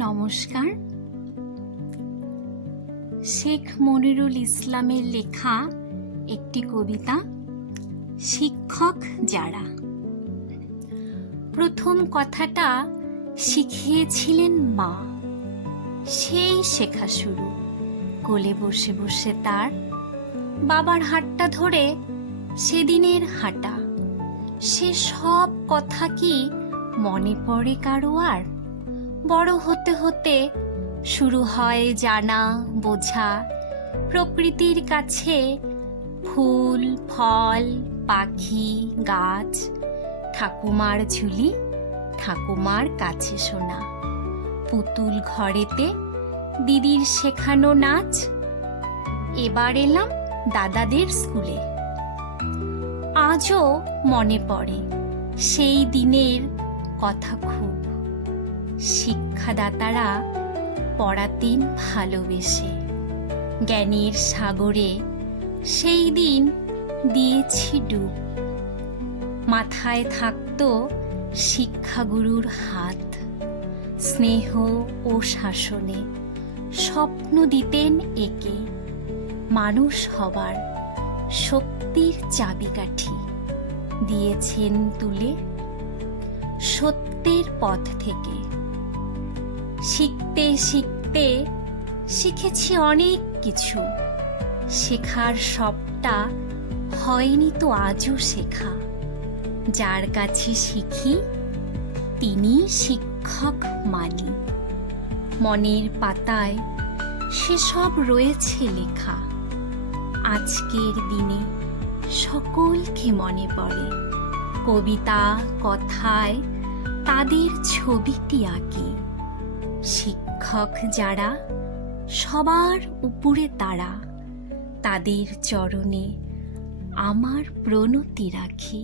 নমস্কার। শেখ মনিরুল ইসলামের লেখা একটি কবিতা, শিক্ষক যারা। প্রথম কথাটা শিখিয়েছিলেন মা, সেই শেখা শুরু। কোলে বসে বসে তার বাবার হাতটা ধরে সেদিনের হাঁটা, সে সব কথা কি মনে পড়ে কারো আর? বড় হতে হতে শুরু হয় জানা বোঝা প্রকৃতির কাছে, ফুল ফল পাখি গাছ, ঠাকুমার ঝুলি ঠাকুমার কাছে শোনা, পুতুল ঘরেতে দিদির শেখানো নাচ। এবার এলাম দাদাদের স্কুলে, আজও মনে পড়ে সেই দিনের কথা খুব। শিক্ষাদাতারা পড়াতেন ভালোবেসে, জ্ঞানের সাগরে সেই দিন দিয়েছি ডুব। মাথায় থাকতো শিক্ষাগুরুর হাত, স্নেহ ও শাসনে স্বপ্ন দিতেন একে। মানুষ হবার শক্তির চাবিকাঠি দিয়েছেন তুলে সত্যের পথ থেকে। শিখতে শিখতে শিখেছি অনেক কিছু, শেখার সবটা হয়নি তো আজও শেখা। যার কাছে শিখি তিনি শিক্ষক মানি, মনের পাতায় সেসব রয়েছে লেখা। আজকের দিনে সকলকে মনে পড়ে, কবিতা কথায় তাদের ছবিটি আঁকি। শিক্ষক যারা সবার উপরে তারা, তাদের চরণে আমার প্রণতি রাখি।